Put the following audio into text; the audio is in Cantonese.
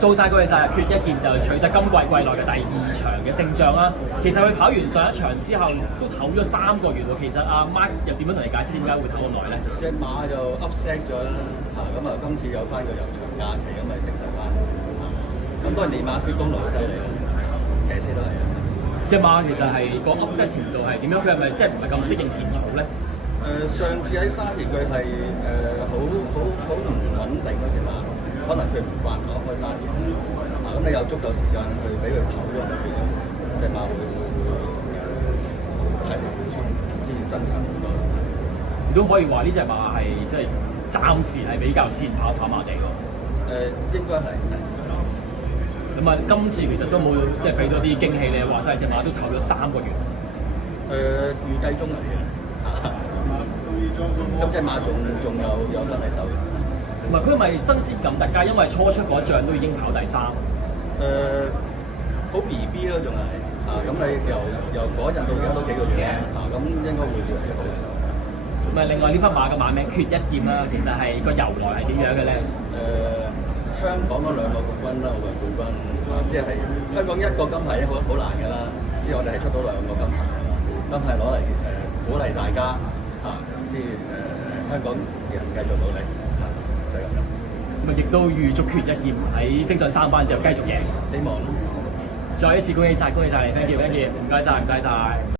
掃晒佢晒，缺一劍就取得今季季內嘅第2場嘅勝仗啦。其實佢跑完上一場之後都唞咗3個月喎。其實阿 Mark 又點樣同你解釋點解會唞咁耐咧？隻馬就 upset 咗啦，咁啊今次有翻個悠長假期，咁咪正常翻。咁當然練馬師功勞好犀利，騎師都係啊。隻馬其實係個 upset 程度係點樣？佢係咪即係唔係咁適應田草咧？上次喺沙田佢係好唔穩定嗰隻馬，可能佢唔慣開沙田。咁你有足夠時間去俾佢唞咗，咪變咗隻馬會體力補充之增強好多。你都可以話呢隻馬係即係暫時係比較先跑馬地喎。應該係。咁啊，今次其實都冇即係俾到啲驚喜你，話晒隻馬都唞咗3個月。預計中嚟嘅。咁隻馬仲有分喺手嘅。唔係佢咪新鮮感特佳，因為初出嗰仗都已經跑第3。好 BB 咯，仲係咁你由嗰陣到而家都幾個月咁應該會越嚟越好。咁啊，另外呢匹馬嘅馬名缺一劍啦，其實係個由來係點樣嘅咧？香港嗰2個冠軍啦，奧運冠軍，即係香港1個金牌好難㗎啦，即係我哋係出到2個金牌啊嘛，金牌攞嚟鼓勵大家即係香港人繼續努力就係咁樣。咁啊，亦都預祝缺一劍喺升上3班之後繼續贏，希望。再一次恭喜晒你 ，thank you，唔該晒。